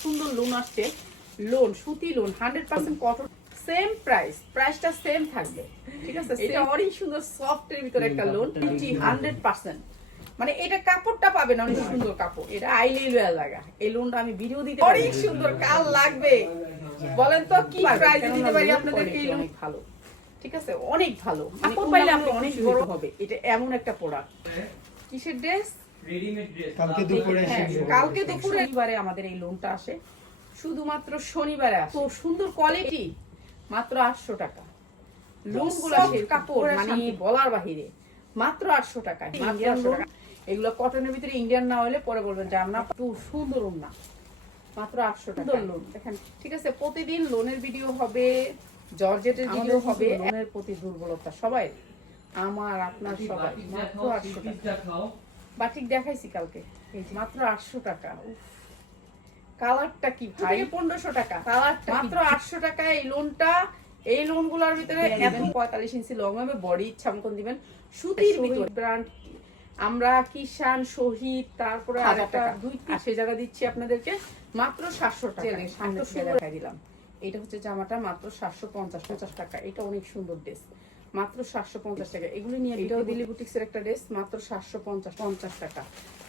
সুন্দর লোন আসছে। লোন সুতি lawn hundred percent cotton same price প্রাইসটা সেম থাকবে। ঠিক আছে? এটা অনেক সুন্দর সফট এর ভিতরে একটা লোন হান্ড্রেড পার্সেন্ট মানে এটা কাপড়টা পাবেন অনেক সুন্দর কাপড়। এটা আইলে লয়া লাগা। এই লোনটা আমি ভিডিও দিতে অনেক সুন্দর কাল লাগবে। বলেন তো কি প্রাইস দিতে পারি আপনাদেরকে এই লোন ভালো। ঠিক আছে? অনেক ভালো। কাপড় পাইলে আপনি অনেক বড় হবে। এটা এমন একটা প্রোডাক্ট কিসের ড্রেস রেডিমেড ড্রেস কালকে দুপুরে হ্যাঁ, কালকে দুপুরে শনিবারে আমাদের এই লোনটা আসে। শুধুমাত্র শনিবারে আসে। তো সুন্দর কোয়ালিটি মাত্র আটশো টাকা। লোনগুলো কাপড় মানে বলার বাহিরে। মাত্র আটশো টাকা মাত্র আটশো টাকা। এগুলো কটনের ভিতরে ইন্ডিয়ান না হলে পরে বলবেন যে আমরা তো সুন্দর না। মাত্র আটশো টাকা লোন দেখেন ঠিক আছে প্রতিদিন লোনের ভিডিও হবে জর্জেটের ভিডিও হবে। লোনের প্রতি দুর্বলতা সবাই। আমার আপনার সবাই মাত্র আটশো টাকা। দেখাও। বাটিক দেখাইছি কালকে। মাত্র আটশো টাকা। কালারটা কি ভাই? পনেরোশো টাকা। কালারটা মাত্র আটশো টাকা এই লোনটা এই ভিতরে এত পঁয়তাল্লিশ ইঞ্চি লং হবে বডি ইচ্ছা মতন দিবেন। সুতির ভিতরে ব্র্যান্ড আমরা কিষান শহীদ তারপরে আরেকটা দুই সে জায়গা দিচ্ছি আপনাদেরকে। মাত্র সাতশো টাকা দেখাই দিলাম। এটা হচ্ছে জামাটা মাত্র সাতশো পঞ্চাশ পঞ্চাশ টাকা। এটা অনেক সুন্দর ড্রেস মাত্র সাতশো পঞ্চাশ টাকা। এগুলো নিয়ে এটাও দিল্লি বুটিক্সের একটা ড্রেস মাত্র সাতশো পঞ্চাশ পঞ্চাশ টাকা।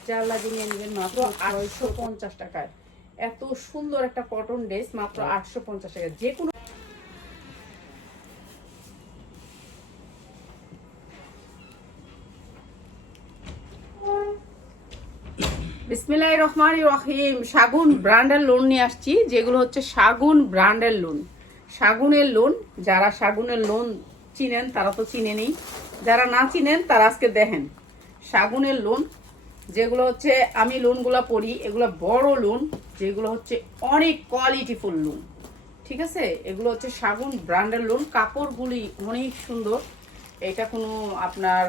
যার লাগে নিয়ে নেবেন মাত্র আড়াইশো পঞ্চাশ টাকায়। এত সুন্দর একটা কটন ড্রেস মাত্র আটশো পঞ্চাশ টাকা। যে কোনো বিসমিল্লাহ রহমান রহিম। শাগুন ব্র্যান্ডের লোন নিয়ে আসছি যেগুলো হচ্ছে শাগুন ব্র্যান্ডের লোন শাগুনের লোন যারা শাগুনের লোন চিনেন, তারা তো চিনেনই যারা না চিনেন, তারা আজকে দেখেন। শাগুনের লোন যেগুলো হচ্ছে আমি লোনগুলো পড়ি, এগুলো বড় লোন যেগুলো হচ্ছে অনেক কোয়ালিটিফুল লোন ঠিক আছে? এগুলো হচ্ছে শাগুন ব্র্যান্ডের লোন কাপড়গুলি অনেক সুন্দর। এটা কোনো আপনার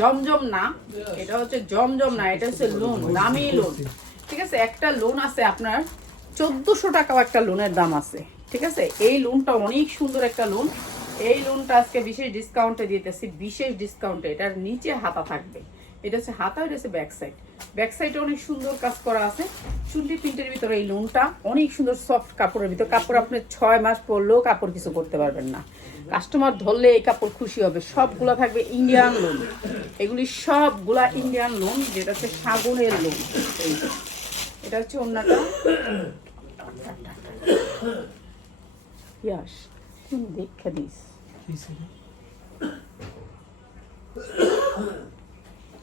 জমজম না। এটা হচ্ছে জমজম না, এটা হচ্ছে লোন দামি লোন ঠিক আছে? একটা লোন আছে আপনার, চোদ্দশো টাকাও একটা লোনের দাম আছে। ঠিক আছে? এই লোনটা অনেক সুন্দর একটা লোন এই লোনটা আজকে বিশেষ ডিসকাউন্টে দিতেছি বিশেষ ডিসকাউন্টে এটার নিচে হাতা থাকবে। এটা হচ্ছে হাতা এটা হচ্ছে ব্যাক সাইড ব্যাক সাইডে অনেক সুন্দর কাজ করা আছে। চুন্টি প্রিন্টের ভিতরে এই লোনটা অনেক সুন্দর সফট কাপড়ের ভিতর। কাপড় আপনি ছয় মাস পরলেও কাপড় কিছু করতে পারবেন না। কাস্টমার ধরলে এই কাপড় খুশি হবে। সবগুলা থাকবে ইন্ডিয়ান লোন এগুলি সবগুলা ইন্ডিয়ান লোন যেটা হচ্ছে সাগনের লোন এটা হচ্ছে অন্যটা। ইয়াস তুমি দেখা দিস কি ছিল?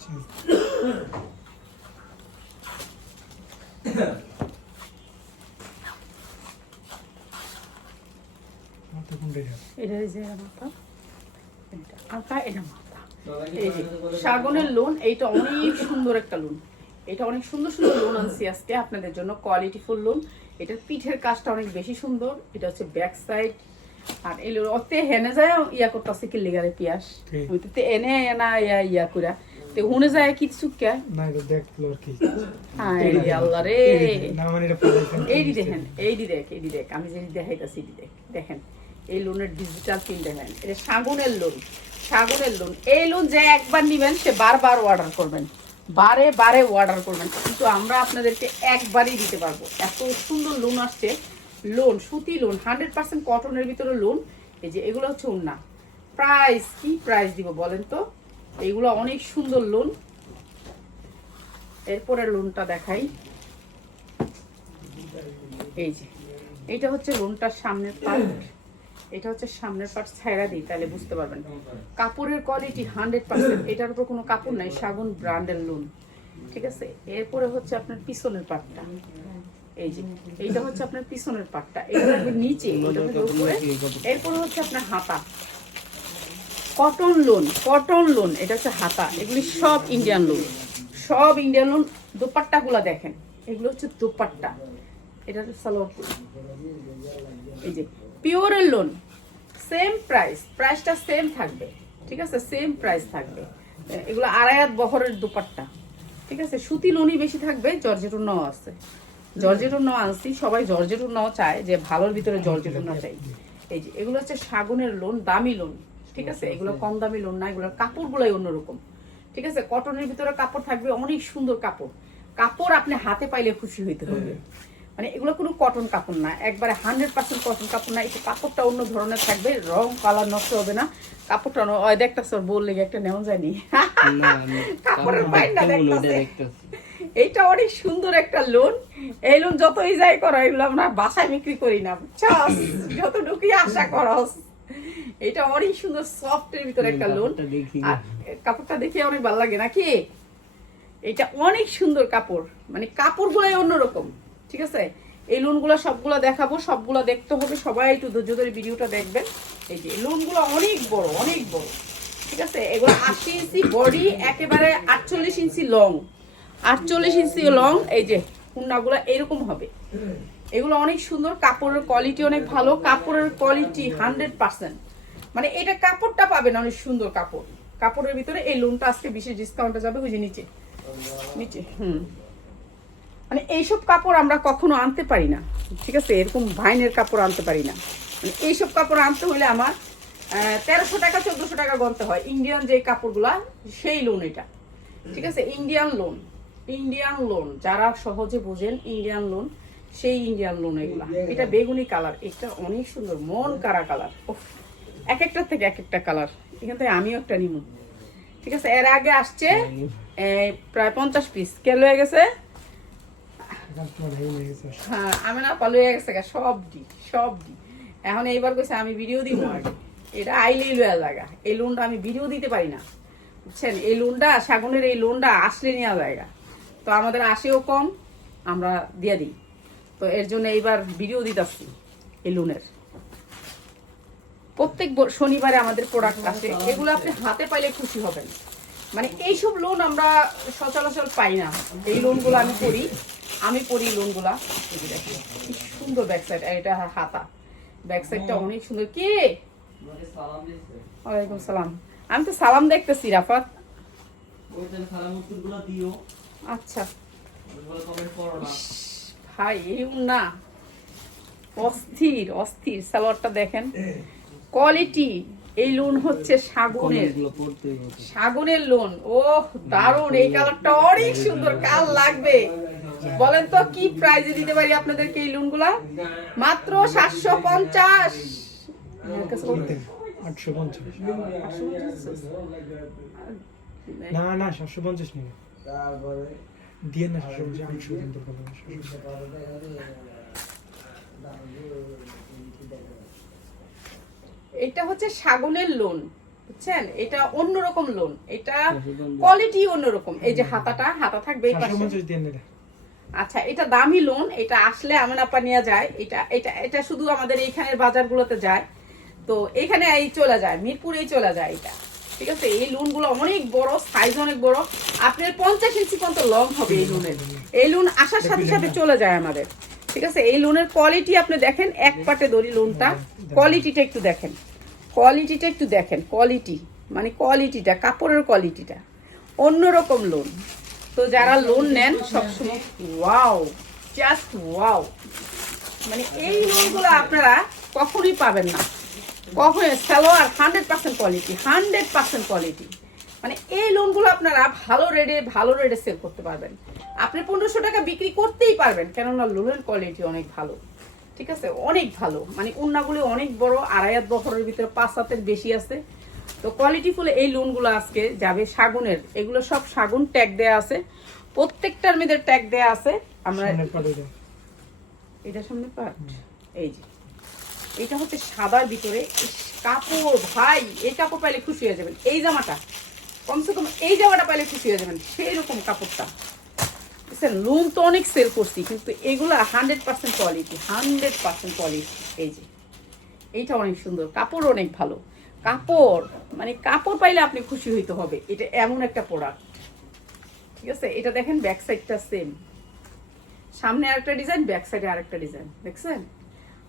জি। মাথা কোনটা এটা? এটা যে মাথা এটা আঁকা এটা মাথা এই যে শাগনের লোন এইটা অনেক সুন্দর একটা লোন এটা অনেক সুন্দর সুন্দর লোন আনছি আজকে আপনাদের জন্য কোয়ালিটিফুল লোন এটার পিঠের কাজটা অনেক বেশি সুন্দর এটা হচ্ছে ব্যাক সাইড আর এই লোন অতে হেনে যায় ইয়া করতেছে কি লিগারে পিয়াস। তে এনে না ইয়া ইয়া তে হুনে যায় কি চুক্কা না এটা দেখল আর কি। আল্লাহ রে। না মানে এটা পালাইছেন এইডি দেখেন এইডি দেখ এইডি দেখ আমি দেখাইতাছি এডি দেখ দেখেন। এই লোনের ডিজিটাল পিন দেখেন এটা সাগুনের লোন সাগুনের লোন এই লোন যে একবার নিবেন সে বারবার অর্ডার করবেন। বারে বারে অর্ডার করবেন। কিন্তু আমরা আপনাদেরকে একবারই দিতে পারব। এত সুন্দর লোন আসছে লোন সুতি লোন হান্ড্রেড পার্সেন্ট কটনের ভিতরে লোন এই যে এগুলো হচ্ছে উন্না। প্রাইস কি প্রাইস দিব বলেন তো? এগুলো অনেক সুন্দর লোন এরপরে লোনটা দেখাই। এই যে এটা হচ্ছে লোনটার সামনের পার্ট এটা হচ্ছে সামনের পার্ট ছাইরা দিই তাহলে বুঝতে পারবেন। কাপড়ের কোয়ালিটি হান্ড্রেড পার্সেন্ট এটার উপর কোনো কাপড় নাই, সাগুন ব্র্যান্ডের লোন ঠিক আছে? এরপরে হচ্ছে আপনার পিছনের পার্টটা এই যে এইটা হচ্ছে আপনার পিছনের পার্টটা এটা নিচে এরপরে হচ্ছে আপনার হাতা। কটন লোন কটন লোন এটা হচ্ছে হাতা। এগুলি সব ইন্ডিয়ান লোন সব ইন্ডিয়ান লোন দোপাট্টাগুলো দেখেন। এগুলো হচ্ছে দোপাট্টা। এটা হচ্ছে সালোয়ার এই যে পিওরের লোন সেম প্রাইস প্রাইসটা সেম থাকবে। ঠিক আছে? সেম প্রাইস থাকবে। এগুলো আড়াই বহরের দোপাট্টা। ঠিক আছে? সুতি লোনই বেশি থাকবে জর্জেট উন্নাও আছে। জর্জেট উন্নাও আনছি সবাই জর্জেট উন্নাও চায় যে ভালোর ভিতরে জর্জেট চাই। এই যে এগুলো হচ্ছে শাগুনের লোন দামি লোন ঠিক আছে? এগুলো কম দামি লোন না এগুলোর কাপড়গুলোই অন্যরকম ঠিক আছে? কটনের ভিতরে কাপড় থাকবে অনেক সুন্দর কাপড়। কাপড় আপনি হাতে পাইলে খুশি হইতে হবে। মানে এগুলো কোনো কটন কাপড় না একবারে হান্ড্রেড পার্সেন্ট কটন কাপড় না একটু কাপড়টা অন্য ধরনের থাকবে রং কালার নষ্ট হবে না। কাপড়টা ন- দেখতেছ বল লেগে একটা নেওয়া যায়নি। কাপড়ের ওটা দেখতাছে। এইটা অনেক সুন্দর একটা লোন এই লোন যতই যাই করো এগুলো আমরা বাসায় বিক্রি করি না বুঝছস যতটুকুই আশা করস এটা অনেক সুন্দর সফট এর ভিতরে একটা লোন কাপড়টা দেখি। আর কাপড়টা দেখে অনেক ভালো লাগে নাকি? এটা অনেক সুন্দর কাপড় মানে কাপড়গুলাই অন্যরকম ঠিক আছে? এই লোনগুলো সবগুলো দেখাবো সবগুলো দেখতে হবে সবাই একটু ধৈর্য ধরে ভিডিওটা দেখবেন। এই যে লোনগুলো অনেক বড় অনেক বড় ঠিক আছে? এগুলো আশি ইঞ্চি বডি একেবারে আটচল্লিশ ইঞ্চি লং আটচল্লিশ ইঞ্চি লং এই যে কুন্ডাগুলো এরকম হবে। এগুলো অনেক সুন্দর, কাপড়ের কোয়ালিটি অনেক ভালো, কাপড়ের কোয়ালিটি হান্ড্রেড পার্সেন্ট মানে এটা কাপড়টা পাবেন অনেক সুন্দর কাপড়। কাপড়ের ভিতরে এই লোনটা আজকে বিশেষ ডিসকাউন্টে যাবে বুঝে নিচে। নিচে, হুম। মানে এইসব কাপড় আমরা কখনো আনতে পারি না। ঠিক আছে, এরকম ভাইনের কাপড় আনতে পারি না। মানে এইসব কাপড় আনতে হলে আমার তেরোশো টাকা, চোদ্দশো টাকা গনতে হয়। ইন্ডিয়ান যে কাপড়গুলা, সেই লোন এটা। ঠিক আছে ইন্ডিয়ান লোন ইন্ডিয়ান লোন যারা সহজে বোঝেন ইন্ডিয়ান লোন সেই ইন্ডিয়ান লোন এগুলা। এটা বেগুনি কালার এটা অনেক সুন্দর, মন কারা কালার এক একটার থেকে এক একটা কালার এখান থেকে আমিও একটা নিব ঠিক আছে, এর আগে আসছে প্রায় পঞ্চাশ পিস কে লয়ে গেছে? হয়ে আমি না পালু হয়ে গেছে সব দি সব দি। এখন এইবার কইছে, আমি ভিডিও দিব এটা আইলেই লয়া জায়গা এই লোনটা আমি ভিডিও দিতে পারি না। বুঝছেন? এই লোনটা শাগুনের এই লোনটা আসলে নেওয়া জায়গা তো আমাদের আসেও কম আমরা দিয়ে দিই। তো এর জন্য এইবার ভিডিও দিতেছি এই লোনের প্রত্যেক শনিবারে আমাদের প্রোডাক্ট আসে। এগুলো আপনি হাতে পাইলে খুশি হবেন। মানে এইসব লোন আমরা সচরাচর পাই না। এই লোনগুলো আমি করি। আমি করি লোনগুলা কি সুন্দর ব্যাক সাইড এটা হাতা। ব্যাক সাইডটা অনেক সুন্দর। কে? সালাম ওয়ালাইকুম সালাম। আমি তো সালাম দেখতেছি রাফাত। আচ্ছা। ভাই এই না। অস্থির অস্থির সালোয়ারটা দেখেন। কোয়ালিটি এই লোন হচ্ছে হবে। শাগুনের লোন ও দারুণ এই কালারটা অনেক সুন্দর কাল লাগবে। বলেন তো কি প্রাইজে দিতে পারি আপনাদেরকে এই লোনগুলা মাত্র সাতশো পঞ্চাশ। আটশো পঞ্চাশ? না না সাতশো পঞ্চাশ নেই। দিয়ে না। কিন্তু এটা হচ্ছে শাগুনের লোন বুঝছেন? এটা অন্যরকম লোন এটা কোয়ালিটি অন্যরকম। এই যে হাতাটা হাতা থাকবে এই পাশে। আচ্ছা এটা দামি লোন এটা আসলে আমেন আপা নিয়ে যায়। এটা এটা এটা শুধু আমাদের এইখানের বাজারগুলোতে যায়। তো এখানে এই চলে যায় মিরপুরেই চলে যায় এটা। ঠিক আছে? এই লোনগুলো অনেক বড় সাইজ অনেক বড়। আপনার পঞ্চাশ ইঞ্চি পর্যন্ত লং হবে এই লোনের। এই লোন আসার সাথে সাথে চলে যায় আমাদের। ঠিক আছে? এই লোনের কোয়ালিটি আপনি দেখেন, এক পাটে দড়ি লোনটা। কোয়ালিটিটা একটু দেখেন। কোয়ালিটিটা একটু দেখেন কোয়ালিটি মানে কোয়ালিটিটা কাপড়ের কোয়ালিটিটা অন্যরকম লোন। তো যারা লোন নেন সবসময় ওয়াও জাস্ট ওয়াও মানে এই লোনগুলো আপনারা কখনোই পাবেন না। কখন salwar hundred percent quality hundred percent quality মানে এই লোনগুলো আপনারা ভালো রেটে ভালো রেটে সেল করতে পারবেন। আপনি পনেরোশো টাকা বিক্রি করতেই পারবেন কেননা লোনের কোয়ালিটি অনেক ভালো। ঠিক আছে? অনেক ভালো। মানে উন্নাগুলি অনেক বড় আড়াই হাত বহরের ভিতরে পাঁচ হাতের বেশি আছে। তো কোয়ালিটি ফুল এই লোনগুলো আজকে যাবে শাগুনের। এগুলো সব শাগুন ট্যাগ দেয়া আছে। প্রত্যেকটার মধ্যে ট্যাগ দেয়া আছে। আমরা এটা সামনে পাট? এই যে। এটা হচ্ছে সাদার ভিতরে। কাপড় ভাই, এই কাপড় পাইলে খুশি হয়ে যাবেন। এই জামাটা, কমসে কম এই জামাটা পাইলে খুশি হয়ে যাবেন। সেই রকম কাপড়টা। বুঝছেন লোন তো অনেক সেল করছি, কিন্তু এগুলা hundred percent quality hundred percent quality এই যে, এইটা অনেক সুন্দর কাপড় অনেক ভালো। কাপড় মানে কাপড় পাইলে আপনি খুশি হইতে হবে, এটা এমন একটা প্রোডাক্ট ঠিক আছে? এটা দেখেন ব্যাক সাইডটা সেম সামনে আরেকটা ডিজাইন ব্যাক সাইডে আরেকটা ডিজাইন দেখছেন?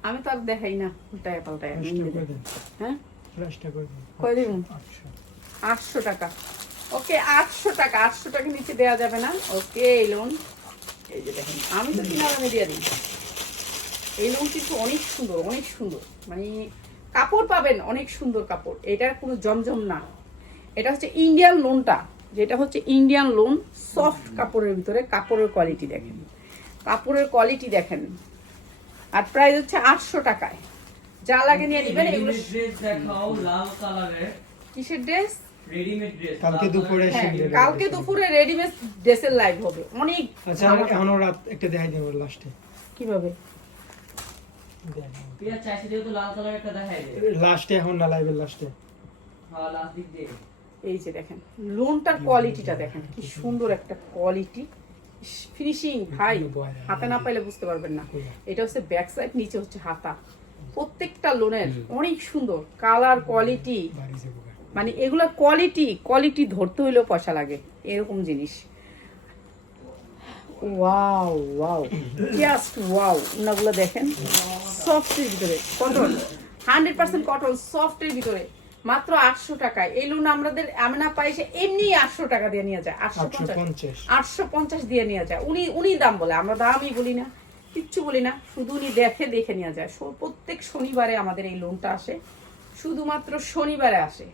আমি তো আর দেখাই না উল্টায় পাল্টায় হ্যাঁ? আটশো আটশো টাকা। ওকে আটশো টাকা। আটশো টাকা নিচে দেওয়া যাবে না। ওকে এই লোন এই যে দেখেন আমি তো কিনা দামে দিয়ে দিই। এই লোন কিন্তু অনেক সুন্দর অনেক সুন্দর। মানে কাপড় পাবেন অনেক সুন্দর কাপড়। এটার কোনো জমজম না। এটা হচ্ছে ইন্ডিয়ান লোনটা যেটা হচ্ছে ইন্ডিয়ান লোন সফট কাপড়ের ভিতরে কাপড়ের কোয়ালিটি দেখেন। কাপড়ের কোয়ালিটি দেখেন। আর প্রাইস হচ্ছে আটশো টাকায়। যা লাগে নিয়ে নেবেন এগুলো রেডিমেড ড্রেস দেখাও লাল কালারের। কিসের ড্রেস কালকে দুপুরে হ্যাঁ কালকে দুপুরে রেডিমেড ড্রেসের লাইভ হবে। অনেক আচ্ছা ভালো রাত একটা দেখাই দেবো লাস্টে কীভাবে? পিয়া চাইছে যেহেতু লাল কালার একটা দেখাই দে লাস্টে এখন না লাইভের লাস্টে হ্যাঁ লাস্ট দিক দিয়ে। এই যে দেখেন লোনটার কোয়ালিটিটা দেখেন কি সুন্দর একটা কোয়ালিটি ফিনিশিং ভাই হাতে না পাইলে বুঝতে পারবেন না। এটা হচ্ছে ব্যাক সাইড নিচে হচ্ছে হাতা। প্রত্যেকটা লোনের অনেক সুন্দর। কালার কোয়ালিটি মানে এগুলো কোয়ালিটি কোয়ালিটি ধরতে হইলেও পয়সা লাগে। এরকম জিনিস। ওয়াও ওয়াও জাস্ট ওয়াও ওনাগুলো দেখেন। সফটের ভিতরে। কটন হান্ড্রেড পার্সেন্ট কটন সফটের ভিতরে। মাত্র আটশো টাকায়। এই লোন আমাদের আমি না পাই সে এমনি আটশো টাকা দিয়ে নিয়ে যায় আটশো পঞ্চাশ। আটশো পঞ্চাশ। দিয়ে নেওয়া যায়। উনি উনি দাম বলে আমরা দামই বলি না কিচ্ছু বলি না। শুধু উনি দেখে দেখে নিয়ে যায়। প্রত্যেক শনিবারে আমাদের এই লোনটা আসে। শুধুমাত্র শনিবারে আসে।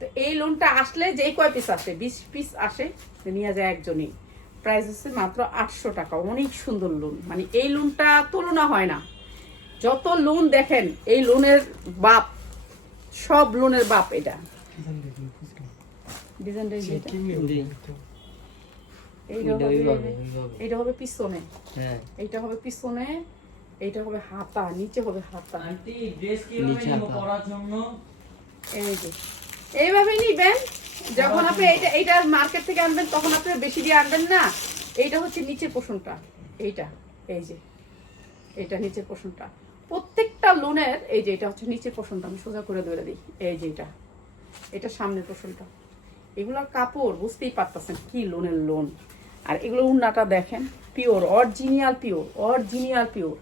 তো এই লোনটা আসলে যেই কয় পিস আসে বিশ পিস আসে নিয়ে যায় একজনই। প্রাইস হচ্ছে মাত্র আটশো টাকা। অনেক সুন্দর লোন মানে এই লোনটা তুলনা হয় না। যত লোন দেখেন এই লোনের বাপ সব লোনের বাপ এটা। ডিজাইনটা এইটা হবে পিছনে। হ্যাঁ। এইটা হবে পিছনে এইটা হবে হাতা নিচে হবে হাতা। এই যে। এইভাবেই নিবেন। যখন আপনি এইটা এইটা মার্কেট থেকে আনবেন তখন আপনি বেশি দিয়ে আনবেন না। এইটা হচ্ছে নিচের পোষণটা। এইটা এই যে। এটা নিচের পোষণটা। প্রত্যেকটা লোনের, এই যে এটা হচ্ছে নিচের পোষণটা, আমি সোজা করে ধরে দিই, এই যে এটা। এটা সামনের পোষণটা। এগুলোর কাপড়, বুঝতেই পারতেছেন কি লোনের লোন। আর এগুলো উন্নাটা দেখেন, pure, original pure original pure.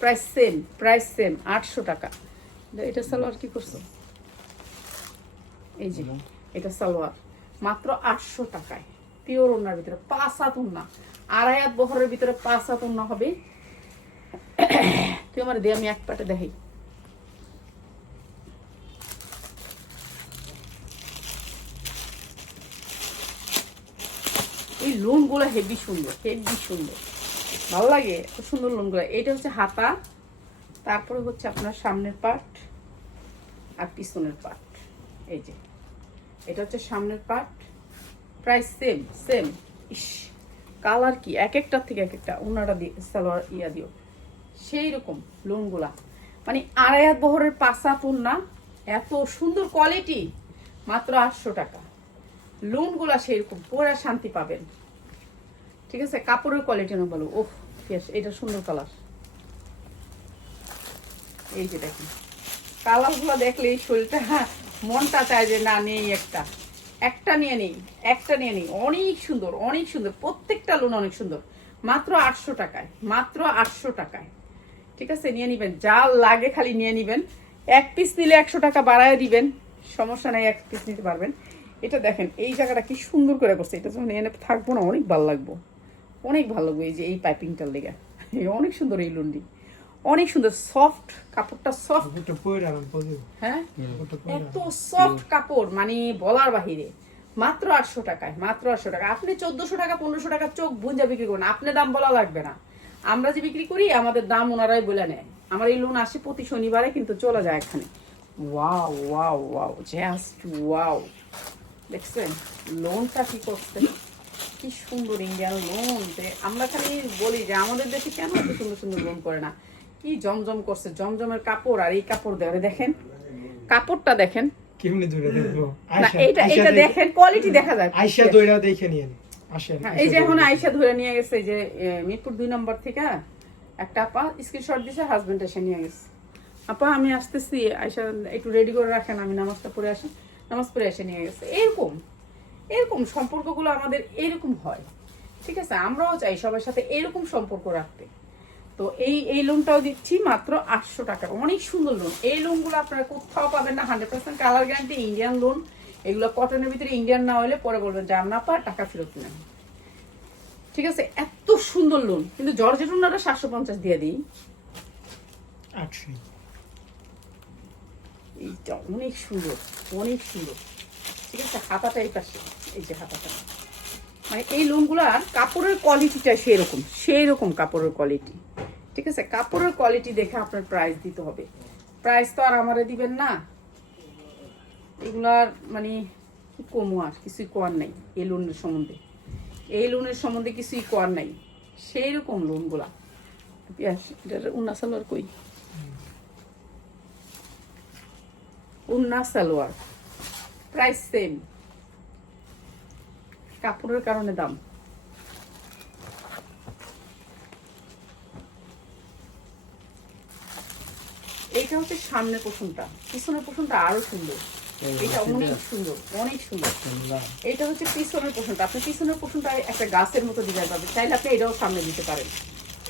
Price same price same, আটশো টাকা। এটা সালোয়ার কি করছ? এই যে, এটা সালোয়ার। মাত্র আটশো টাকায়। পিওর ওনার ভিতরে পাঁচ হাত উন্না। আড়াই হাত বহরের ভিতরে পাঁচ হাত উন্না হবে। তুই আমার দে, আমি এক পাটে দেখাই। এই লোনগুলো হেভি সুন্দর হেভি সুন্দর। ভালো লাগে? এত সুন্দর লোনগুলো। এটা হচ্ছে হাতা, তারপরে হচ্ছে আপনার সামনের পার্ট আর পিছনের পার্ট এই যে, এটা হচ্ছে সামনের পার্ট প্রায় সেম সেম ইস কালার কি? এক একটার থেকে এক একটা। ওনারা দিয়ে, সালোয়ার, ইয়া দিও। সেই রকম লোনগুলা। মানে আড়াই হাত বহরের পাঁচা না এত সুন্দর কোয়ালিটি মাত্র আটশো টাকা। লোনগুলা সেরকম পরে শান্তি পাবেন। ঠিক আছে? কাপড়ের কোয়ালিটি না বলো ওহ ইয়েস এটা সুন্দর কালার এই যে দেখেন। কালারগুলো দেখলে এই শরীরটা হ্যাঁ, মনটা চায় যে না নেই একটা। একটা নিয়ে নেই একটা নিয়ে নেই। অনেক সুন্দর অনেক সুন্দর। প্রত্যেকটা লোন অনেক সুন্দর। মাত্র আটশো টাকায় মাত্র আটশো টাকায়। ঠিক আছে নিয়ে নিবেন। যা লাগে খালি নিয়ে নিবেন। এক পিস নিলে একশো টাকা বাড়ায় দিবেন। সমস্যা নেই এক পিস নিতে পারবেন। এটা দেখেন এই জায়গাটা কি সুন্দর করে করছে। এটা যখন এনে থাকব না অনেক ভালো লাগবো। অনেক ভালো লাগবে এই যে এই পাইপিংটার লেগে। অনেক সুন্দর এই লুন্ডি। অনেক সুন্দর সফট কাপড়টা সফট হ্যাঁ? এত সফট কাপড় মানে বলার বাহিরে। মাত্র আটশো টাকায় মাত্র আটশো টাকা আপনি চোদ্দশো টাকা পনেরোশো টাকা চোখ বুঞ্জা বিক্রি করুন আপনি দাম বলা লাগবে না। আমরা যে বিক্রি করি আমাদের দাম ওনারাই বলে নেয়। আমার এই লোন আসে প্রতি শনিবারে কিন্তু চলে যায় এখানে। Wow wow wow just wow দেখছেন লোনটা কি করছে? কি সুন্দর ইন্ডিয়ান লোন আমরা খালি বলি যে আমাদের দেশে কেন এত সুন্দর সুন্দর লোন করে না? কি জমজম করছে জমজমের কাপড় আর এই কাপড় দেখে দেখেন। কাপড়টা দেখেন। কেমনি দৌড়ে দেখব? না এইটা দেখে- দেখেন কোয়ালিটি দেখা যায়। আয়শা দৌড়া দেখে নিয়েন। আসেন হ্যাঁ, এই যে এখন ধরে নিয়ে গেছে যে মিরপুর দুই নম্বর থেকে একটা আপা স্ক্রিনশট দিছে হাজবেন্ড এসে নিয়ে গেছে। আপা আমি আসতেছি আয়সা একটু রেডি করে রাখেন আমি নামাজটা পড়ে আসি। নামাজ পড়ে এসে নিয়ে গেছে। এরকম এরকম সম্পর্কগুলো আমাদের এরকম হয়। ঠিক আছে? আমরাও চাই সবার সাথে এরকম সম্পর্ক রাখতে। তো এই এই লোনটাও দিচ্ছি মাত্র আটশো টাকা। অনেক সুন্দর লোন এই লোনগুলো আপনারা কোথাও পাবেন না। Hundred percent colour guarantee Indian lawn এগুলো কটনের ভিতরে ইন্ডিয়ান না হলে পরে বলবেন যে আমরা পা টাকা ফেরত নেন ঠিক আছে? এত সুন্দর লোন কিন্তু জর্জেট ওনারা সাতশো পঞ্চাশ দিয়ে দিই। এইটা অনেক সুন্দর অনেক সুন্দর। ঠিক আছে? হাতাটা এই পাশে এই যে হাতাটা। মানে এই লোনগুলার কাপড়ের কোয়ালিটিটা সেই রকম সেই রকম কাপড়ের কোয়ালিটি ঠিক আছে? কাপড়ের কোয়ালিটি দেখে আপনার প্রাইস দিতে হবে। প্রাইস তো আর আমারে দিবেন না। এগুলার মানে কি কমু আর? কিছুই কোয়ার নাই এই লোনের সম্বন্ধে। এই লোনের সম্বন্ধে কিছুই কোয়ার নাই। সেই রকম লোনগুলা উন্না সালোয়ার কই? উন্না সালোয়ার। প্রাইস সেম কাপড়ের কারণে দাম। এইটা হচ্ছে সামনের পোষণটা। পিছনের পোষণটা আরও সুন্দর। এটা অনেক সুন্দর অনেক সুন্দর। এটা হচ্ছে পিছনের পোষণটা। আপনি পিছনের পোষণটা একটা গাছের মতো ডিজাইন পাবেন। চাইলে আপনি এটাও সামনে দিতে পারেন।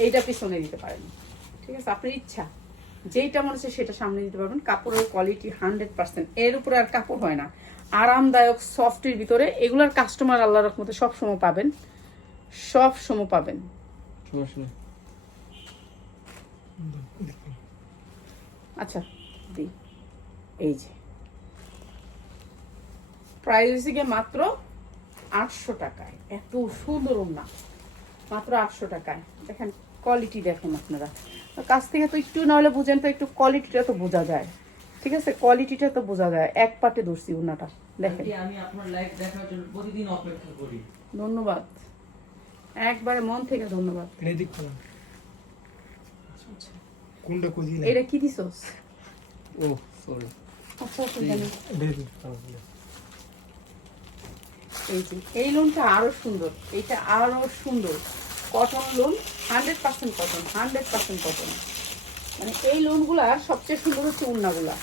এইটা পিছনে দিতে পারেন। ঠিক আছে? আপনার ইচ্ছা যেইটা মনে হচ্ছে সেটা সামনে দিতে পারবেন। কাপড়ের কোয়ালিটি হান্ড্রেড পার্সেন্ট এর উপরে আর কাপড় হয় না। আরামদায়ক সফটের ভিতরে। এগুলার কাস্টমার আল্লাহ রহমতে সব সময় পাবেন। সব সময় পাবেন আচ্ছা দিই। এই যে। প্রাইস গিয়ে মাত্র আটশো টাকায় এত সুন্দর না মাত্র আটশো টাকায় দেখেন কোয়ালিটি দেখেন আপনারা কাছ থেকে তো একটু নাহলে বুঝেন তো একটু কোয়ালিটিটা তো বোঝা যায় ঠিক আছে কোয়ালিটিটা তো বোঝা যায় এক পাটে ধরছি উনাটা দেখেন আমি আপনার লাইভ দেখার জন্য প্রতিদিন অপেক্ষা করি ধন্যবাদ একবারে মন থেকে ধন্যবাদ কোনটা কোজি এটা কি দিছস ও সরি আচ্ছা অসুবিধা নেই। এটা দিক এই যে, এই লোনটা আরও সুন্দর এটা আরও সুন্দর। Cotton lawn hundred percent cotton hundred percent cotton মানে এই লোনগুলা সবচেয়ে সুন্দর হচ্ছে উন্নাগুলা।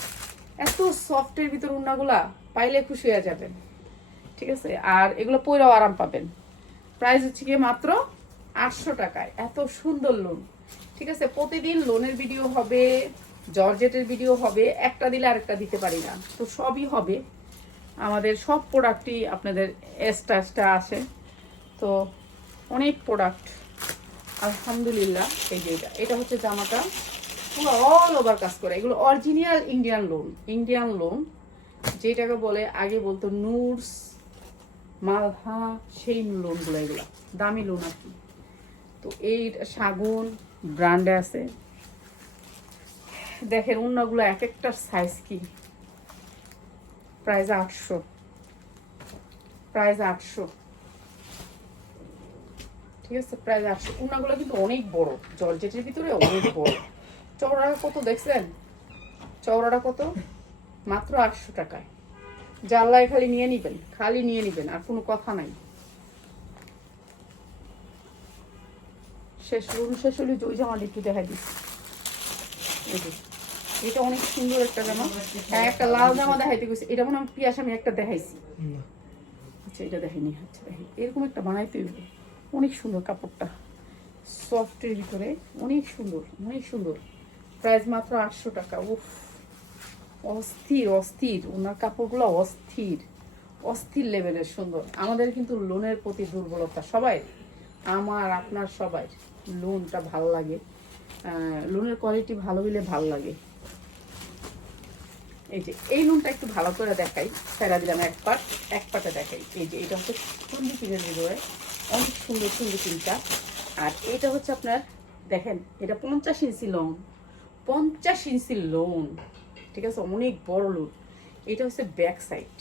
এত সফটের ভিতর উন্নাগুলা, পাইলে খুশি হয়ে যাবেন। ঠিক আছে? আর এগুলো পরেও আরাম পাবেন। প্রাইস হচ্ছে গিয়ে মাত্র আটশো টাকায়। এত সুন্দর লোন ঠিক আছে? প্রতিদিন লোনের ভিডিও হবে জর্জেটের ভিডিও হবে, একটা দিলে আরেকটা দিতে পারি না। তো সবই হবে। আমাদের সব প্রোডাক্টই আপনাদের এসটা আসে তো অনেক প্রোডাক্ট আলহামদুলিল্লাহ, এই যে এটা। এটা হচ্ছে জামাটা। পুরো অল ওভার কাজ করে। এগুলো original Indian lawn Indian lawn যেটাকে বলে, আগে বলতো নুরস মালহা সেই লোনগুলো এগুলো। দামি লোন আর কি। তো এই শাগুন ব্র্যান্ডে আছে। দেখেন অন্যগুলো এক একটার সাইজ কি। প্রাইস আটশো। প্রাইস আটশো। ঠিক আছে প্রাইস আটশো। উনাগুলো কিন্তু অনেক বড়। জর্জেটের ভিতরে অনেক বড়। চওড়াটা কত দেখছেন? চওড়াটা কত? মাত্র আটশো টাকায়। জানলায় খালি নিয়ে নিবেন, খালি নিয়ে নিবেন, আর কোনো কথা নাই। শেষ, রুম শেষ হলে ওই জামাটা একটু দেখা দিচ্ছি। এটা অনেক সুন্দর একটা জামা। হ্যাঁ একটা লাল জামা দেখাইতে গেছি। এটা মনে হয় পিয়াস, আমি একটা দেখাইছি। আচ্ছা এটা দেখেনি আচ্ছা দেখি এরকম একটা বানাইতে অনেক সুন্দর কাপড়টা। সফটের ভিতরে। অনেক সুন্দর অনেক সুন্দর। প্রাইস মাত্র আটশো টাকা। উফ, অস্থির অস্থির। ওনার কাপড়গুলো অস্থির। অস্থির লেভেলের সুন্দর। আমাদের কিন্তু লোনের প্রতি দুর্বলতা সবাই, আমার, আপনার সবাই। লোনটা ভালো লাগে। লোনের কোয়ালিটি ভালো হইলে ভালো লাগে। এই যে, এই নুনটা একটু ভালো করে দেখাই। ফেরা দিলাম এক পাট, এক পাটে দেখাই। এই যে, এটা হচ্ছে চুন্ডি পিনের ভিতরে অনেক সুন্দর চুন্ডি পিনটা আর এটা হচ্ছে আপনার, দেখেন, এটা পঞ্চাশ ইঞ্চি লং। পঞ্চাশ ইঞ্চি লোন ঠিক আছে, অনেক বড় লোন এটা হচ্ছে ব্যাক সাইড।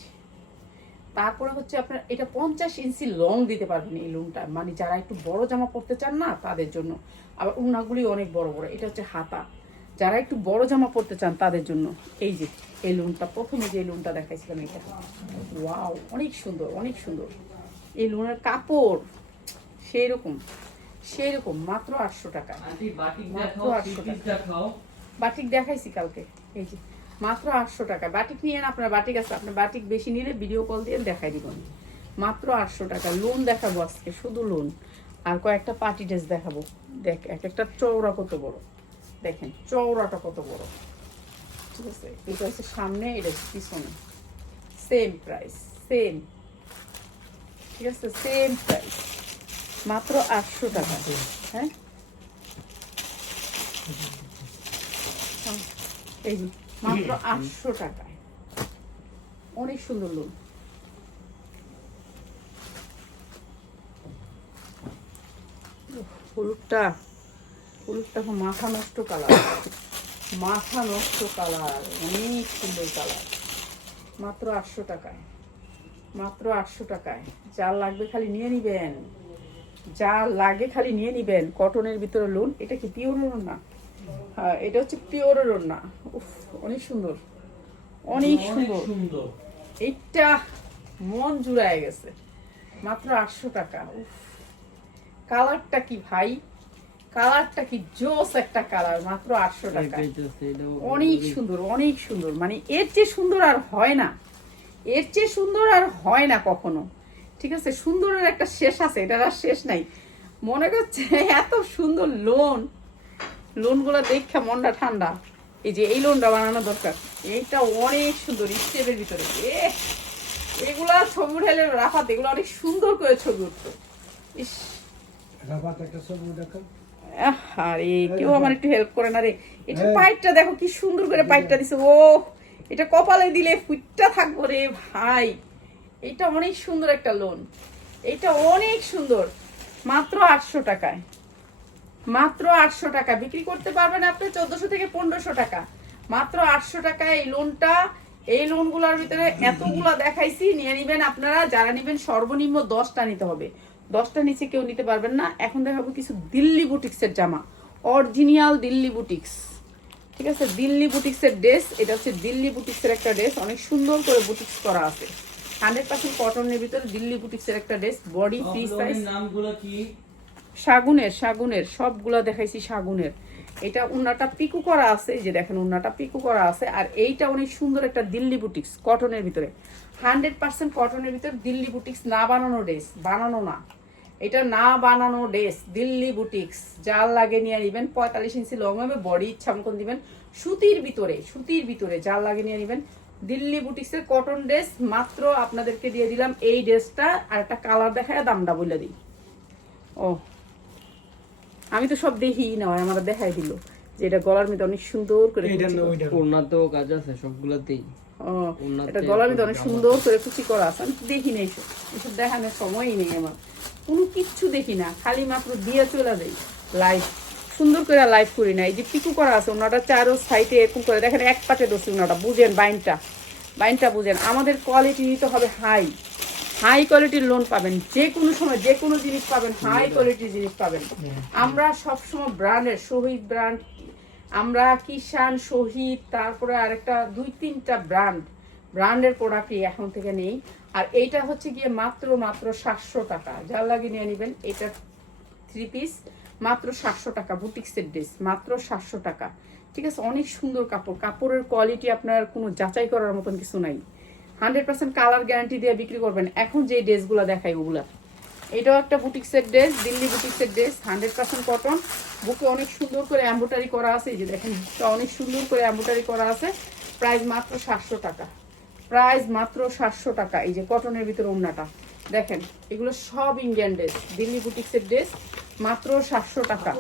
তারপরে হচ্ছে আপনার, এটা পঞ্চাশ ইঞ্চি লং দিতে পারবেন এই লোনটা। মানে যারা একটু বড় জামা পরতে চান না, তাদের জন্য। আবার উনাগুলি অনেক বড় বড়। এটা হচ্ছে হাতা। যারা একটু বড় জামা পরতে চান, তাদের জন্য। এই যে এই লোনটা প্রথমে যে লোনটা দেখাইছিলাম এটা। ওয়াও অনেক সুন্দর অনেক সুন্দর। এই লোনের কাপড় সেই রকম সেই রকম মাত্র আটশো টাকা। বাটিক মাত্র দেখাও 800 পিস দেখাও। বাটিক দেখাইছি কালকে এই যে মাত্র আটশো টাকা। বাটিক নিয়ে আপনার বাটিক আছে আপনার বাটিক বেশি নিলে ভিডিও কল দিয়ে দেখাই দিব। মাত্র আটশো টাকা লোন দেখাবো আজকে শুধু লোন আর কয়েকটা পার্টি ড্রেস দেখাবো। দেখ এক একটা চৌড়া কত বড়। দেখেন চৌড়াটা কত বড়। সামনে এটা পিছনে। সেম প্রাইস সেম ঠিক আছে? সেম প্রাইস মাত্র আটশো টাকা হ্যাঁ? হ্যাঁ, এই মাত্র আটশো টাকায়। অনেক সুন্দর লোন হলুদটা হলুদটা মাথা নষ্ট কালার মাথা নষ্ট কালার অনেক সুন্দর কালার। মাত্র আটশো টাকায় মাত্র আটশো টাকায়। যা লাগবে খালি নিয়ে নিবেন। যা লাগে খালি নিয়ে নিবেন। কটনের ভিতরে লোন এটা কি পিওরের না? হ্যাঁ এটা হচ্ছে পিওরের না। উফ অনেক সুন্দর। অনেক সুন্দর। সুন্দর। এইটা মন জুড়ায় গেছে। মাত্র আটশো টাকা উফ। কালারটা কি ভাই? কালারটা কি জোস একটা কালার মাত্র আটশো টাকা। অনেক সুন্দর অনেক সুন্দর। মানে এর চেয়ে সুন্দর আর হয় না। এর চেয়ে সুন্দর আর হয় না কখনো। ঠিক আছে? সুন্দরের একটা শেষ আছে এটার আর শেষ নাই। মনে করছে এত সুন্দর লোন। লোনগুলো দেখে মনটা ঠান্ডা। এই যে এই লোনটা বানানো দরকার। এইটা অনেক সুন্দর স্টেপের ভিতরে। এ এগুলা ছবি উঠাইলে রাফাত এগুলো অনেক সুন্দর করে ছবি উঠতো। ইস! রাবাত একটা ছবি দেখান আরে কেউ আমার একটু হেল্প করে না রে। এটা পাইপটা দেখো কি সুন্দর করে পাইপটা দিছে। ও এটা কপালে দিলে ফুটটা থাকব রে ভাই। এটা অনেক সুন্দর একটা লোন এটা অনেক সুন্দর। মাত্র আটশো টাকায়। মাত্র আটশো টাকা। বিক্রি করতে পারবেন আপনি চোদ্দশো থেকে পনেরোশো টাকা। মাত্র আটশো টাকা এই লোনটা এই লোনগুলোর ভিতরে এতগুলো দেখাইছি। নিয়ে নিবেন আপনারা। যারা নিবেন সর্বনিম্ন দশটা নিতে হবে। দশটা নিচে কেউ নিতে পারবেন না। এখন দেখাবো কিছু দিল্লি বুটিক্সের জামা। Original Delhi boutiques. ঠিক আছে? দিল্লি বুটিক্সের ড্রেস। এটা হচ্ছে দিল্লি বুটিক্সের একটা ড্রেস। অনেক সুন্দর করে বুটিক্স করা আছে। হান্ড্রেড পার্সেন্ট কটনের ভিতরে দিল্লি বুটিক্সের একটা ড্রেস। Body free size. শাগুনের শাগুনের। সবগুলা দেখাইছি শাগুনের। এটা উন্নাটা পিকু করা আছে। যে দেখেন উন্নাটা পিকু করা আছে। আর এইটা অনেক সুন্দর একটা দিল্লি বুটিক্স কটনের ভিতরে। হান্ড্রেড পার্সেন্ট কটনের ভিতরে দিল্লি বুটিক্স না বানানো ড্রেস। বানানো না। এটা না বানানো ড্রেস দিল্লি বুটিক্স। যার লাগে নিয়ে নিবেন পঁয়তাল্লিশ ইঞ্চি লং হবে বডি ইচ্ছা মতন দিবেন। সুতির ভিতরে সুতির ভিতরে যার লাগে নিয়ে নিবেন। দিল্লি বুটিক্সের কটন ড্রেস মাত্র আপনাদেরকে দিয়ে দিলাম এই ড্রেসটা আর একটা কালার দেখায় দামটা বলে দিই। ও আমি তো সব দেখি না আমার দেখাই দিল যে এটা গলার মধ্যে অনেক সুন্দর করে ওইটা ওনাতেও কাজ আছে সবগুলাতেই। ও, এটা গলার মধ্যে অনেক সুন্দর করে কুচি করা আছে আমি দেখি না এইসব এসব দেখানোর সময়ই নেই আমার। কোনো কিচ্ছু দেখি না খালি মাত্র দিয়ে চলে যাই। লাইভ সুন্দর করে লাইভ করি না। এই যে পিকু করা আছে ওনাটা চারো সাইডে এরকম করে দেখেন এক পাটে দোষী ওনাটা বুঝেন বাইনটা বাইনটা বুঝেন। আমাদের কোয়ালিটি নিতে হবে হাই হাই কোয়ালিটির লোন পাবেন যে কোনো সময় যে কোনো জিনিস পাবেন হাই কোয়ালিটির জিনিস পাবেন। আমরা সবসময় ব্র্যান্ডের শহীদ ব্র্যান্ড আমরা কিষান শহীদ তারপরে আরেকটা দুই তিনটা ব্র্যান্ড ব্র্যান্ডের প্রোডাক্টই এখন থেকে নেই। আর এইটা হচ্ছে গিয়ে মাত্র মাত্র সাতশো টাকা। যার লাগে নিয়ে নেবেন, এটা থ্রি পিস মাত্র সাতশো টাকা বুটিক্সের ড্রেস মাত্র সাতশো টাকা। ঠিক আছে, অনেক সুন্দর কাপড়। কাপড়ের কোয়ালিটি আপনার কোনো যাচাই করার মতন কিছু নাই। হান্ড্রেড পার্সেন্ট কালার গ্যারান্টি দিয়ে বিক্রি করবেন। এখন যে ড্রেসগুলো দেখাই ওগুলা। এটাও একটা বুটিক্সের ড্রেস দিল্লি বুটিক্সের ড্রেস হান্ড্রেড পার্সেন্ট কটন বুকে অনেক সুন্দর করে এম্বোটারি করা আছে। এই যে দেখেন অনেক সুন্দর করে এম্বোটারি করা আছে। প্রাইস মাত্র সাতশো টাকা। প্রাইস মাত্র সাতশো টাকা। এই যে কটনের ভিতরে ওড়নাটা। দেখেন এগুলো সব ইন্ডিয়ান ড্রেস দিল্লি বুটিক্সের ড্রেস মাত্র সাতশো টাকা।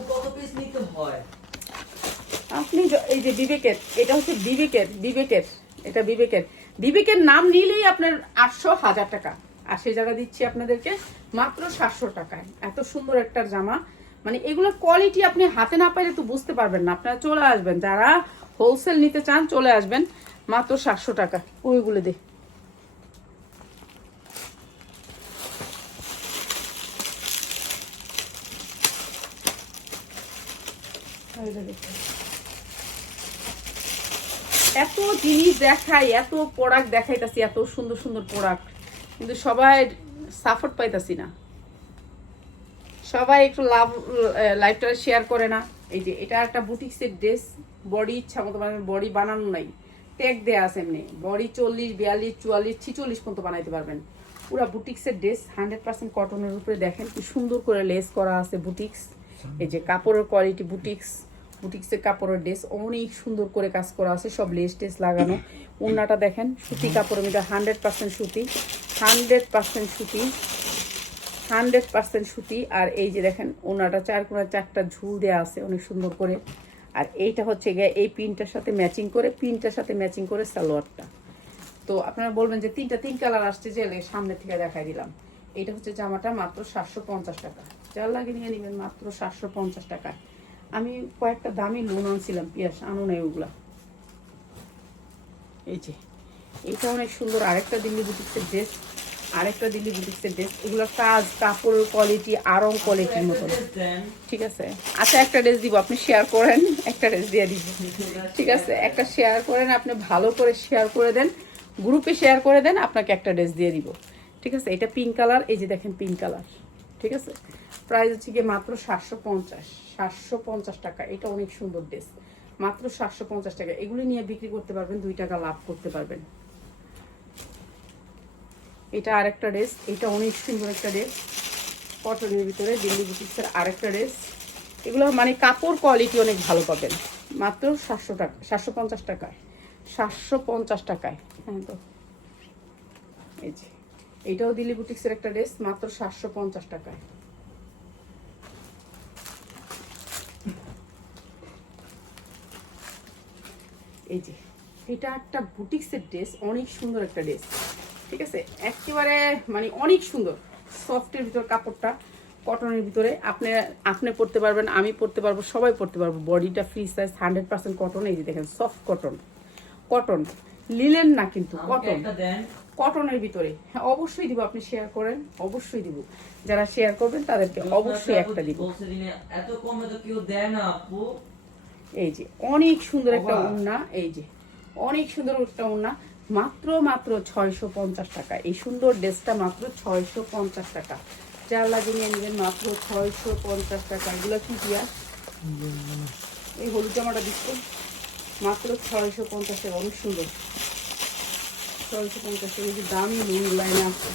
আপনি এই যে বিবেকের এটা হচ্ছে বিবেকের বিবেকের এটা বিবেকের। বিবেকের নাম নিলেই আপনার আটশো হাজার টাকা। আর সে জায়গা দিচ্ছি আপনাদেরকে মাত্র সাতশো টাকায়। এত সুন্দর একটা জামা। মানে এগুলোর কোয়ালিটি আপনি হাতে না পাইলে তো বুঝতে পারবেন না। আপনারা চলে আসবেন। যারা হোলসেল নিতে চান চলে আসবেন। মাত্র সাতশো টাকা। ওইগুলো দে। এত জিনিস দেখাই, এত প্রোডাক্ট দেখাইতাছি, এত সুন্দর সুন্দর প্রোডাক্ট কিন্তু সবাই সাপোর্ট পাইতাছি না। সবাই একটু লাভ লাইফটা শেয়ার করে না। এই যে এটা একটা বুটিক্সের ড্রেস বডি ইচ্ছা মতো বডি বানানো নাই। ট্যাগ দেয়া আছে এমনি। বডি চল্লিশ, বিয়াল্লিশ, চুয়াল্লিশ, ছিচল্লিশ পর্যন্ত বানাইতে পারবেন। পুরা বুটিক্সের ড্রেস হান্ড্রেড পার্সেন্ট কটনের উপরে দেখেন কি সুন্দর করে লেস করা আছে বুটিক্স। এই যে কাপড়ের কোয়ালিটি বুটিক্স, বুটিক্সের কাপড়ের ড্রেস অনেক সুন্দর করে কাজ করা আছে, সব লেস টেস লাগানো। ওড়নাটা দেখেন, সুতি কাপড়ের মধ্যে হান্ড্রেড পার্সেন্ট সুতি হান্ড্রেড পার্সেন্ট সুতি হান্ড্রেড পার্সেন্ট সুতি। আর এই যে দেখেন ওনাটা চার কোনা চারটা ঝুল দেওয়া আছে অনেক সুন্দর করে। আর এইটা হচ্ছে গিয়ে এই পিনটার সাথে ম্যাচিং করে, পিনটার সাথে ম্যাচিং করে সালোয়ারটা। তো আপনারা বলবেন যে তিনটা, তিন কালার আসছে যে সামনে থেকে দেখাই দিলাম। এইটা হচ্ছে জামাটা মাত্র সাতশো পঞ্চাশ টাকা। যার লাগে নিয়ে নেবেন মাত্র সাতশো পঞ্চাশ টাকা। আমি কয়েকটা দামি লোন আনছিলাম, পিয়াস, আনো নাই ওগুলা। এই যে এটা অনেক সুন্দর। আরেকটা দিল্লি বুটিক্সের ড্রেস আরেকটা দিল্লি বুটিক্সের ড্রেস এগুলো কাজ কাপড়ের কোয়ালিটি আরং কোয়ালিটির মতন। ঠিক আছে? আচ্ছা একটা ড্রেস দিব, আপনি শেয়ার করেন, একটা ড্রেস দিয়ে দিব। ঠিক আছে? একটা শেয়ার করেন, আপনি ভালো করে শেয়ার করে দেন গ্রুপে শেয়ার করে দেন, আপনাকে একটা ড্রেস দিয়ে দিব। ঠিক আছে? এটা পিঙ্ক কালার এই যে দেখেন পিঙ্ক কালার ঠিক আছে? প্রাইস হচ্ছে গিয়ে মাত্র সাতশো পঞ্চাশ সাতশো পঞ্চাশ টাকা। এটা অনেক সুন্দর ড্রেস মাত্র সাতশো পঞ্চাশ টাকা। এগুলি নিয়ে বিক্রি করতে পারবেন, দুই টাকা লাভ করতে পারবেন। এটা আরেকটা ড্রেস, এটা অনেক সুন্দর একটা ড্রেস। কটনের ভিতরে, দিল্লি বুটিক্সের আরেকটা ড্রেস। এগুলো মানে কাপড় কোয়ালিটি অনেক ভালো পাবেন। মাত্র সাতশো টাকা, সাতশো পঞ্চাশ টাকায়। সাতশো পঞ্চাশ টাকায় হ্যাঁ তো। এই যে এইটাও দিল্লি বুটিক্সের একটা ড্রেস, মাত্র সাতশো পঞ্চাশ টাকায়। এই যে, এটা একটা বুটিক্সের ড্রেস, অনেক সুন্দর একটা ড্রেস। ঠিক আছে? একেবারে মানে অনেক সুন্দর। সফটের ভিতর কাপড়টা কটনের ভিতরে। আপনি আপনি পরতে পারবেন আমি পরতে পারব সবাই পরতে পারব। বডিটা free size hundred percent cotton এই যে দেখেন সফট কটন কটন লিলেন না কিন্তু কটন কটনের ভিতরে। হ্যাঁ অবশ্যই দিব আপনি শেয়ার করেন অবশ্যই দিব। যারা শেয়ার করবেন তাদেরকে অবশ্যই একটা দিব। এত কমে তো কেউ দেয় না আপু। এই যে অনেক সুন্দর একটা। ওড়না এই যে অনেক সুন্দর একটা ওড়না মাত্র মাত্র ছয়শো পঞ্চাশ টাকা। এই সুন্দর ড্রেসটা মাত্র ছয়শো পঞ্চাশ টাকা। যার লাগে নিয়ে নেবেন মাত্র ছয়শো পঞ্চাশ টাকা। এগুলো কি দিয়া? এই হলুদ জামাটা দিচ্ছে। মাত্র ছয়শো পঞ্চাশ টাকা। অনেক সুন্দর। ছয়শো পঞ্চাশ টাকা। কিন্তু দামি লোন লাইনে আছে।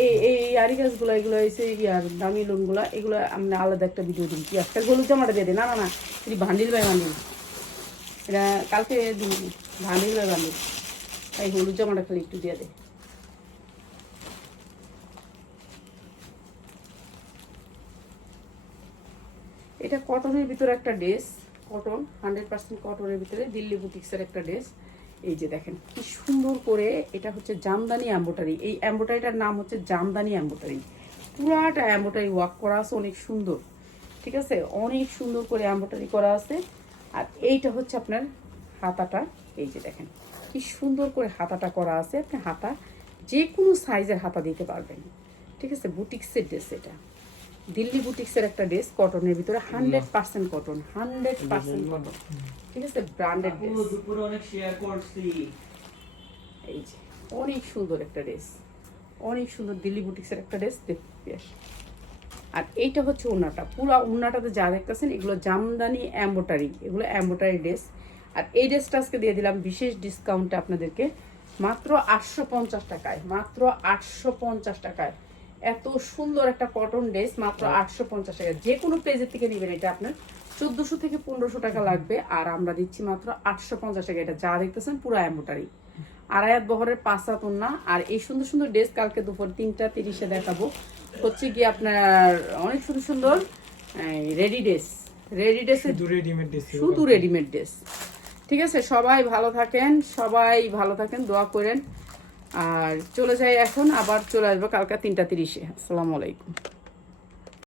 এই এই আরি গাছগুলো এগুলো এসে ইয়ার দামি লোনগুলো এগুলো আমরা আলাদা একটা ভিডিও দিন কি একটা হলুদ জামাটা দিয়ে দিন না না না। এটি ভান্ডিল বাই ভান্ডিল। এটা কালকে দিন। বাই ভান্ডিল এই হলুদ জামাটা খালি একটু দিয়ে দে। এটা কটনের ভিতরে একটা ড্রেস, কটন, হান্ড্রেড পার্সেন্ট কটনের ভিতরে দিল্লি বুটিক্সের একটা ড্রেস। এই যে দেখেন, কি সুন্দর করে এটা হচ্ছে জামদানি অ্যাম্বোটারি এই অ্যাম্বোটারিটার নাম হচ্ছে জামদানি অ্যাম্বোটারি পুরাটা অ্যাম্বোটারি ওয়ার্ক করা আছে, অনেক সুন্দর। ঠিক আছে? অনেক সুন্দর করে অ্যাম্বোটারি করা আছে। আর এইটা হচ্ছে আপনার হাতাটা। এই যে দেখেন কি সুন্দর করে হাতাটা করা আছে। আপনি হাতা যে কোনো সাইজের হাতা দিতে পারবেন। ঠিক আছে? বুটিক্সের ড্রেস এটা। দিল্লি বুটিক্সের একটা ড্রেস কটনের ভিতরে hundred percent cotton hundred percent cotton ঠিক আছে? ব্র্যান্ডেড এই যে অনেক সুন্দর একটা ড্রেস অনেক সুন্দর দিল্লি বুটিক্সের একটা ড্রেস বেশ আর এইটা হচ্ছে ওনাটা পুরো ওনাটাতে যা দেখতেছেন এগুলো জামদানি অ্যাম্বোটারি এগুলো অ্যাম্বোটারি ড্রেস আর এই ড্রেসটা আজকে দিয়ে দিলাম বিশেষ ডিসকাউন্টে আপনাদেরকে। মাত্র আটশো পঞ্চাশ টাকায় মাত্র আটশো পঞ্চাশ টাকায়। এত সুন্দর একটা কটন ড্রেস মাত্র আটশো পঞ্চাশ টাকা যে কোনো পেজের থেকে নেবেন এটা আপনার চোদ্দোশো থেকে পনেরোশো টাকা লাগবে। আর আমরা দিচ্ছি মাত্র আটশো পঞ্চাশ টাকা এটা যা দেখতেছেন পুরো অ্যাম্বোটারি আড়াইয়াত বহরের পাঁচ ওন্না আর এই সুন্দর সুন্দর ড্রেস কালকে দুপুর তিনটা তিরিশে দেখাবো। হচ্ছে কি আপনার অনেক সুন্দর সুন্দর রেডি ড্রেস রেডি ড্রেস শুধু রেডিমেড ড্রেস ঠিক আছে? সবাই ভালো থাকেন, সবাই ভালো থাকেন, দোয়া করেন। আর চলে যাই এখন, আবার চলে আসব কালকে তিনটা তিরিশে। আসসালামু আলাইকুম।